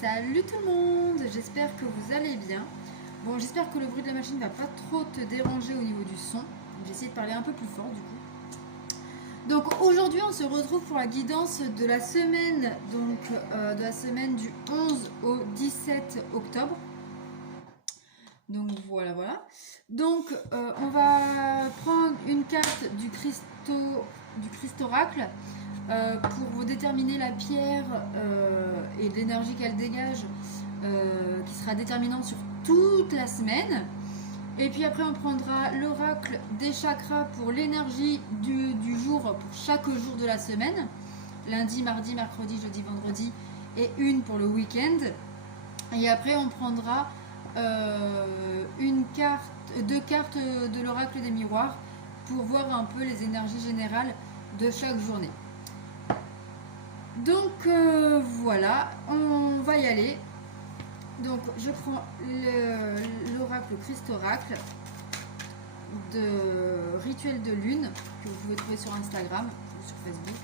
Salut tout le monde, j'espère que vous allez bien. Bon, j'espère que le bruit de la machine va pas trop te déranger au niveau du son. J'ai essayé de parler un peu plus fort du coup. Donc aujourd'hui on se retrouve pour la guidance de la semaine, de la semaine du 11 au 17 octobre. Donc voilà. Donc on va prendre une carte du Christoracle. Pour vous déterminer la pierre et l'énergie qu'elle dégage, qui sera déterminante sur toute la semaine. Et puis après, on prendra l'oracle des chakras pour l'énergie du jour, pour chaque jour de la semaine. Lundi, mardi, mercredi, jeudi, vendredi, et une pour le week-end. Et après, on prendra deux cartes de l'oracle des miroirs pour voir un peu les énergies générales de chaque journée. Donc voilà, on va y aller. Donc je prends l'oracle Christoracle de Rituel de Lune que vous pouvez trouver sur Instagram ou sur Facebook.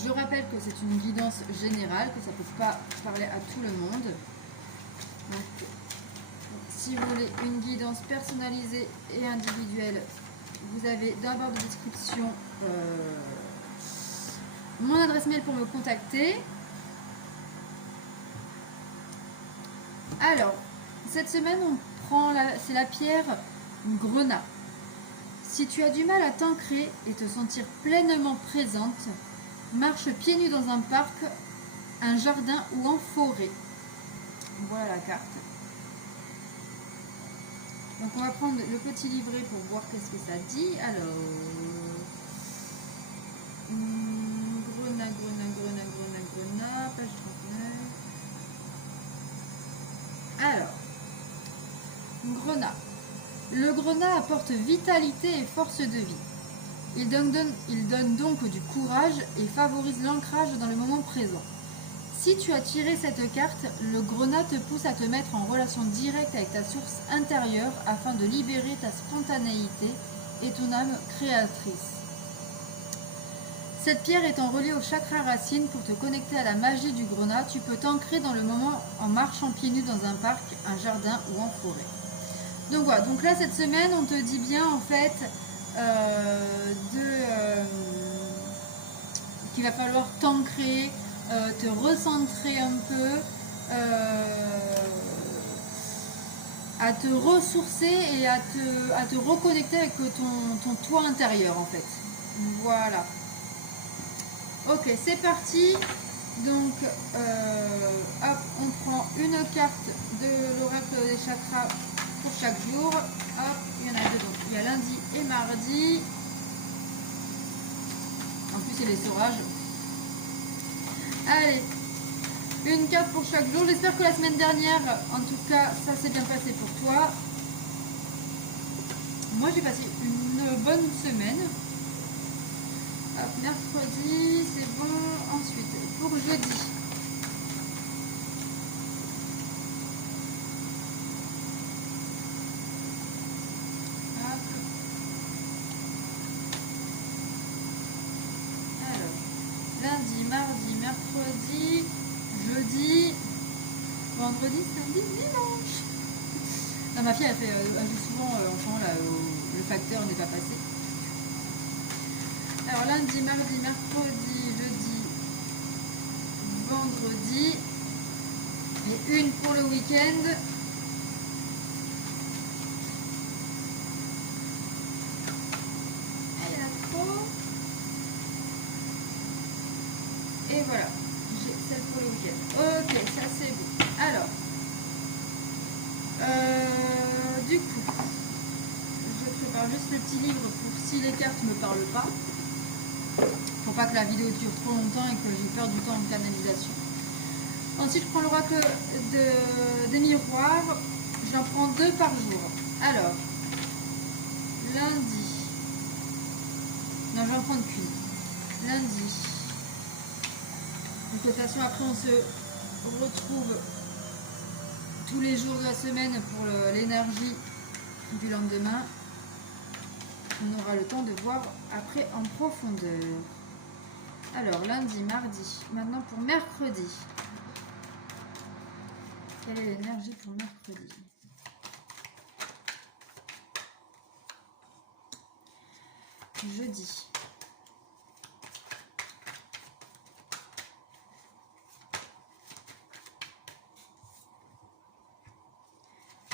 Je rappelle que c'est une guidance générale, que ça ne peut pas parler à tout le monde. Donc, si vous voulez une guidance personnalisée et individuelle, vous avez dans la barre de description mon adresse mail pour me contacter. Alors, cette semaine, c'est la pierre grenat. Si tu as du mal à t'ancrer et te sentir pleinement présente, marche pieds nus dans un parc, un jardin ou en forêt. Voilà la carte. Donc on va prendre le petit livret pour voir qu'est-ce que ça dit. Alors, grenat, page 39. Alors, grenat. Le grenat apporte vitalité et force de vie. Il donne donc du courage et favorise l'ancrage dans le moment présent. Si tu as tiré cette carte, le grenat te pousse à te mettre en relation directe avec ta source intérieure afin de libérer ta spontanéité et ton âme créatrice. Cette pierre étant reliée au chakra racine pour te connecter à la magie du grenat, tu peux t'ancrer dans le moment en marchant pieds nus dans un parc, un jardin ou en forêt. Donc voilà, donc là cette semaine on te dit bien en fait qu'il va falloir t'ancrer, te recentrer un peu, à te ressourcer et à te reconnecter avec ton toi intérieur en fait. Voilà. Ok, c'est parti. Donc, hop, on prend une carte de l'oracle des chakras pour chaque jour. Hop, il y en a deux. Donc, il y a lundi et mardi. En plus, il y a les sorages. Allez, une carte pour chaque jour. J'espère que la semaine dernière, en tout cas, ça s'est bien passé pour toi. Moi, j'ai passé une bonne semaine. Hop, mercredi, c'est bon. Ensuite, pour jeudi. Hop. Alors, lundi, mardi, mercredi, jeudi, vendredi, samedi, dimanche. Non, ma fille, elle joue souvent enfant, là, le facteur n'est pas passé. Alors lundi, mardi, mercredi, jeudi, vendredi et une pour le week-end. Ah, il y en a trop. Et voilà, j'ai celle pour le week-end. Ok, ça c'est bon. Alors, du coup, je prépare juste le petit livre pour si les cartes ne me parlent pas. Pour pas que la vidéo dure trop longtemps et que j'ai peur du temps en canalisation. Ensuite, je prends l'oracle des miroirs. J'en prends 2 par jour. Alors, lundi. Non, je vais en prendre qu'une. Lundi. Donc, de toute façon, après, on se retrouve tous les jours de la semaine pour l'énergie du lendemain. On aura le temps de voir après en profondeur. Alors, lundi, mardi. Maintenant pour mercredi. Quelle est l'énergie pour mercredi? Jeudi.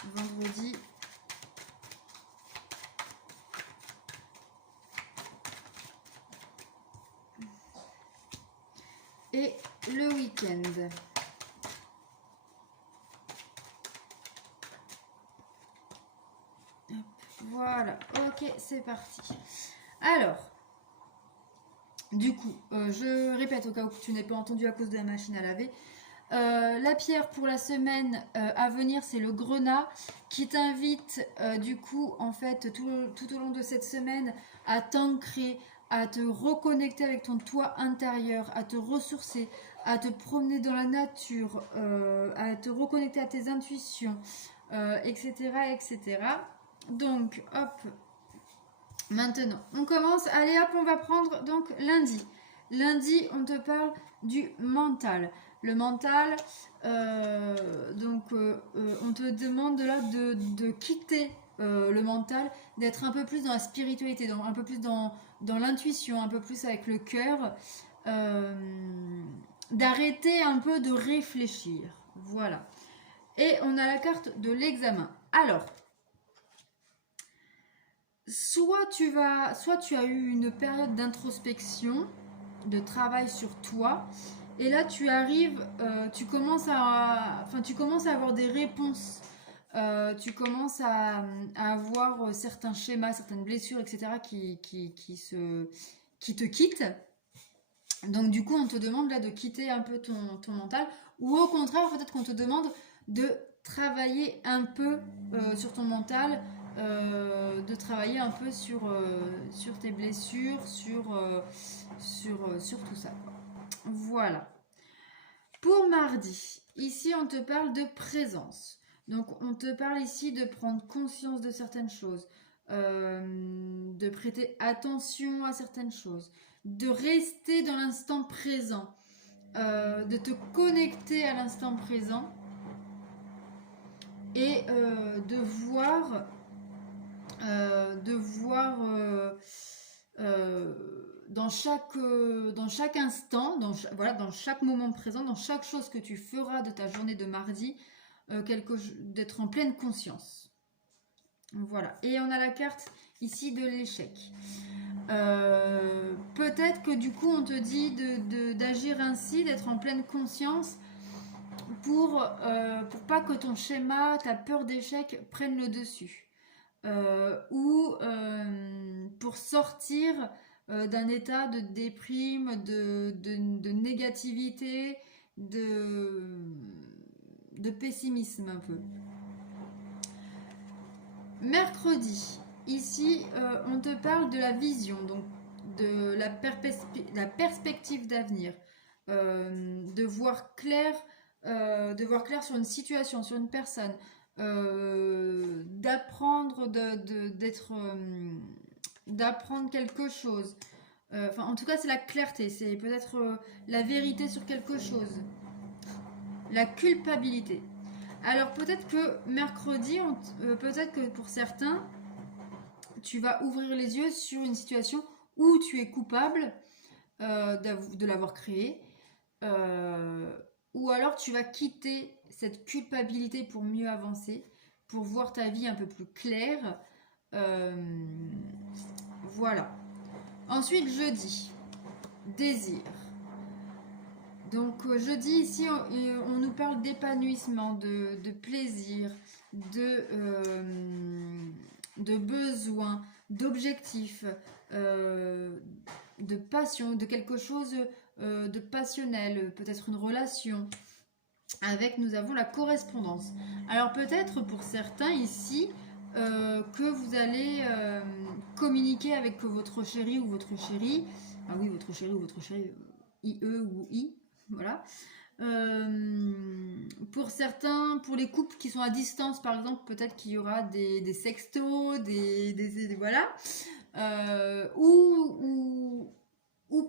Vendredi. Et le week-end. Voilà, ok, c'est parti. Alors, du coup, je répète au cas où tu n'aies pas entendu à cause de la machine à laver. La pierre pour la semaine à venir, c'est le grenat qui t'invite du coup en fait tout au long de cette semaine à t'ancrer, à te reconnecter avec ton toi intérieur, à te ressourcer, à te promener dans la nature, à te reconnecter à tes intuitions, etc., etc. Donc, hop, maintenant, on commence. Allez, hop, on va prendre donc lundi. Lundi, on te parle du mental. Le mental, on te demande là de quitter le mental, d'être un peu plus dans la spiritualité, un peu plus dans l'intuition, un peu plus avec le cœur, d'arrêter un peu de réfléchir. Voilà. Et on a la carte de l'examen. Alors, soit tu as eu une période d'introspection, de travail sur toi, et là tu arrives, tu commences à avoir des réponses, tu commences à avoir certains schémas, certaines blessures, etc. qui te quittent. Donc du coup on te demande là de quitter un peu ton mental, ou au contraire peut-être qu'on te demande de travailler un peu sur ton mental, de travailler un peu sur tes blessures, sur tout ça. Voilà. Pour mardi, ici on te parle de présence. Donc on te parle ici de prendre conscience de certaines choses, de prêter attention à certaines choses, de rester dans l'instant présent, de te connecter à l'instant présent et de voir dans chaque instant, dans chaque moment présent, dans chaque chose que tu feras de ta journée de mardi, d'être en pleine conscience. Voilà. Et on a la carte ici de l'échec. Peut-être que du coup on te dit d'agir ainsi, d'être en pleine conscience pour pas que ton schéma, ta peur d'échec prenne le dessus. Ou pour sortir d'un état de déprime, de négativité, de pessimisme un peu. Mercredi, ici on te parle de la vision, donc de la perspective d'avenir, de voir clair sur une situation, sur une personne, d'apprendre d'apprendre quelque chose. En tout cas, c'est la clarté, c'est peut-être la vérité sur quelque chose. La culpabilité. Alors peut-être que mercredi, peut-être que pour certains, tu vas ouvrir les yeux sur une situation où tu es coupable de l'avoir créée. Ou alors tu vas quitter cette culpabilité pour mieux avancer, pour voir ta vie un peu plus claire. Voilà. Ensuite, jeudi, désir. Donc jeudi, ici, on nous parle d'épanouissement, de plaisir, de besoin, d'objectifs, de passion, de quelque chose de passionnel, peut-être une relation. Nous avons la correspondance. Alors peut-être pour certains ici, que vous allez communiquer avec votre chéri ou votre chérie. Ah oui, votre chéri ou votre chérie, IE ou I. Voilà. Pour certains, pour les couples qui sont à distance, par exemple, peut-être qu'il y aura des sextos, voilà. Ou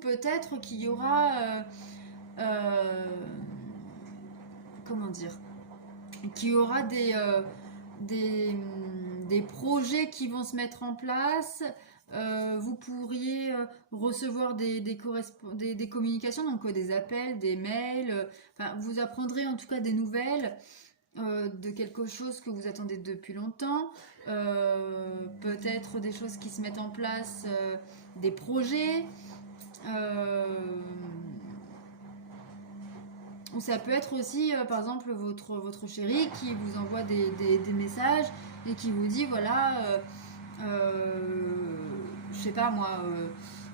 peut-être qu'il y aura comment dire, qu'il y aura des projets qui vont se mettre en place. Vous pourriez recevoir des communications, donc des appels, des mails. Enfin, vous apprendrez en tout cas des nouvelles de quelque chose que vous attendez depuis longtemps. Peut-être des choses qui se mettent en place, des projets. Ou ça peut être aussi, par exemple, votre chéri qui vous envoie des messages et qui vous dit, voilà, je sais pas moi,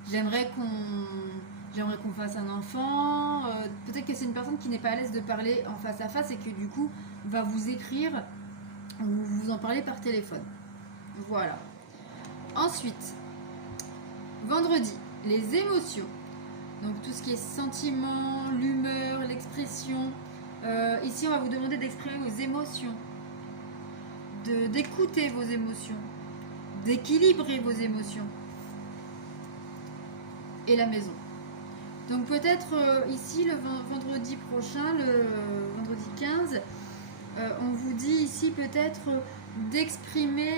j'aimerais qu'on fasse un enfant. Peut-être que c'est une personne qui n'est pas à l'aise de parler en face à face et que du coup va vous écrire ou vous en parler par téléphone. Voilà. Ensuite, vendredi, les émotions. Donc tout ce qui est sentiment, l'humeur, l'expression. Ici, on va vous demander d'exprimer vos émotions, d'écouter vos émotions, d'équilibrer vos émotions. Et la maison. Donc peut-être ici, le vendredi prochain, le vendredi 15, on vous dit ici peut-être d'exprimer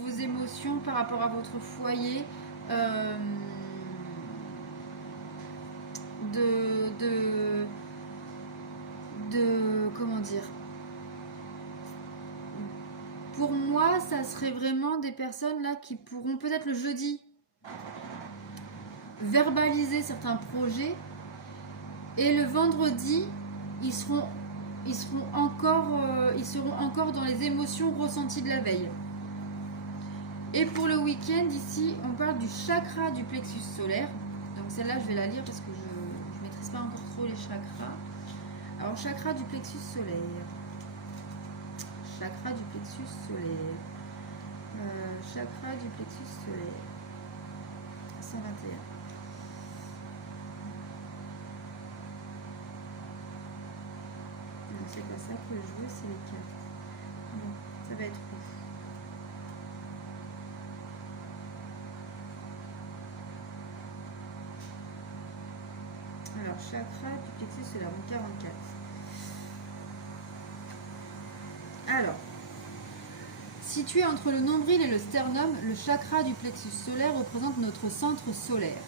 vos émotions par rapport à votre foyer. Comment dire, pour moi ça serait vraiment des personnes là qui pourront peut-être le jeudi verbaliser certains projets et le vendredi ils seront encore dans les émotions ressenties de la veille. Et pour le week-end ici on parle du chakra du plexus solaire. Donc celle-là je vais la lire parce que je maîtrise pas encore trop les chakras. Alors chakra du plexus solaire. Chakra du plexus solaire. Chakra du plexus solaire. 121. Non, c'est pas ça que je veux, c'est les cartes. Non, ça va être ouf. Alors, chakra du plexus solaire, donc 44. Alors, situé entre le nombril et le sternum, le chakra du plexus solaire représente notre centre solaire.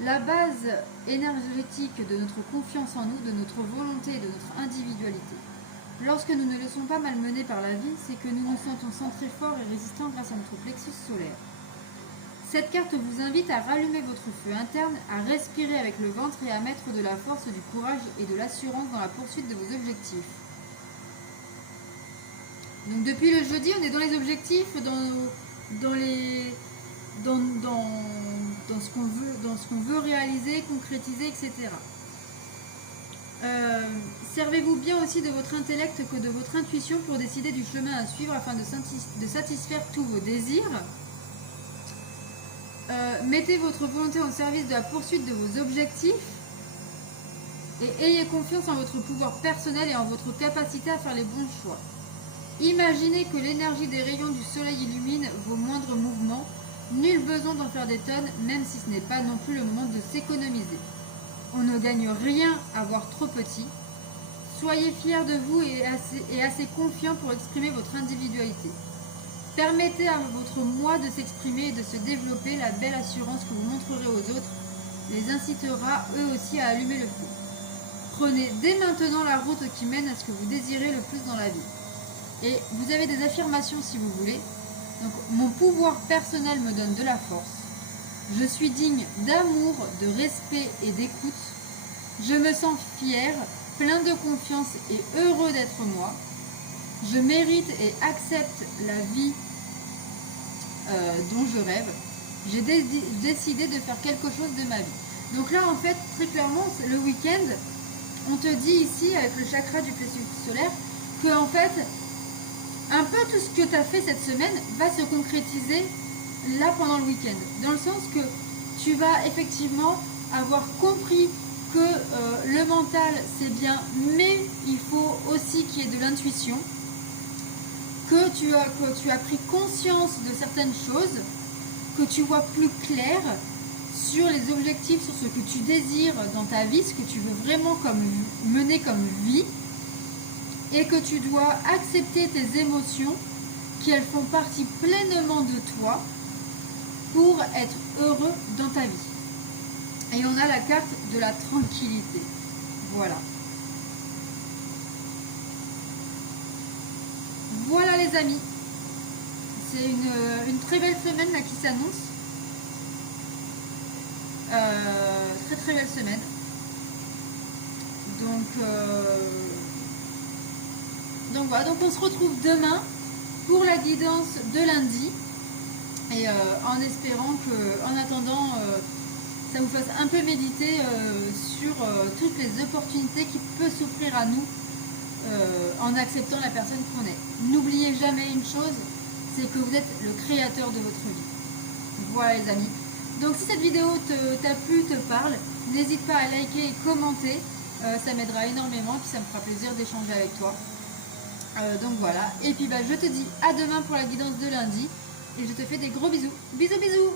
La base énergétique de notre confiance en nous, de notre volonté et de notre individualité. Lorsque nous ne laissons pas malmener par la vie, c'est que nous nous sentons centrés forts et résistants grâce à notre plexus solaire. Cette carte vous invite à rallumer votre feu interne, à respirer avec le ventre et à mettre de la force, du courage et de l'assurance dans la poursuite de vos objectifs. Donc depuis le jeudi, on est dans les objectifs, dans ce qu'on veut réaliser, concrétiser, etc. Servez-vous bien aussi de votre intellect que de votre intuition pour décider du chemin à suivre afin de satisfaire tous vos désirs. Mettez votre volonté au service de la poursuite de vos objectifs et ayez confiance en votre pouvoir personnel et en votre capacité à faire les bons choix. Imaginez que l'énergie des rayons du soleil illumine vos moindres mouvements. Nul besoin d'en faire des tonnes, même si ce n'est pas non plus le moment de s'économiser. On ne gagne rien à voir trop petit. Soyez fiers de vous et assez confiants pour exprimer votre individualité. Permettez à votre moi de s'exprimer et de se développer. La belle assurance que vous montrerez aux autres les incitera eux aussi à allumer le feu. Prenez dès maintenant la route qui mène à ce que vous désirez le plus dans la vie. Et vous avez des affirmations si vous voulez. Donc, mon pouvoir personnel me donne de la force. Je suis digne d'amour, de respect et d'écoute. Je me sens fier, plein de confiance et heureux d'être moi. Je mérite et accepte la vie dont je rêve. J'ai décidé de faire quelque chose de ma vie. Donc là, en fait, très clairement, le week-end, on te dit ici, avec le chakra du plexus solaire, que en fait, un peu tout ce que tu as fait cette semaine va se concrétiser là pendant le week-end. Dans le sens que tu vas effectivement avoir compris que le mental c'est bien, mais il faut aussi qu'il y ait de l'intuition. Que tu as pris conscience de certaines choses, que tu vois plus clair sur les objectifs, sur ce que tu désires dans ta vie, ce que tu veux vraiment mener comme vie. et que tu dois accepter tes émotions, qu'elles font partie pleinement de toi pour être heureux dans ta vie. Et on a la carte de la tranquillité. Voilà. Voilà les amis. C'est une très belle semaine là qui s'annonce. Très très belle semaine. Donc voilà, donc on se retrouve demain pour la guidance de lundi. Et en espérant que, en attendant, ça vous fasse un peu méditer sur toutes les opportunités qui peuvent s'offrir à nous en acceptant la personne qu'on est. N'oubliez jamais une chose, c'est que vous êtes le créateur de votre vie. Voilà les amis. Donc si cette vidéo t'a plu, te parle, n'hésite pas à liker et commenter. Ça m'aidera énormément, puis ça me fera plaisir d'échanger avec toi. Donc voilà. Et puis je te dis à demain pour la guidance de lundi. Et je te fais des gros bisous. Bisous bisous.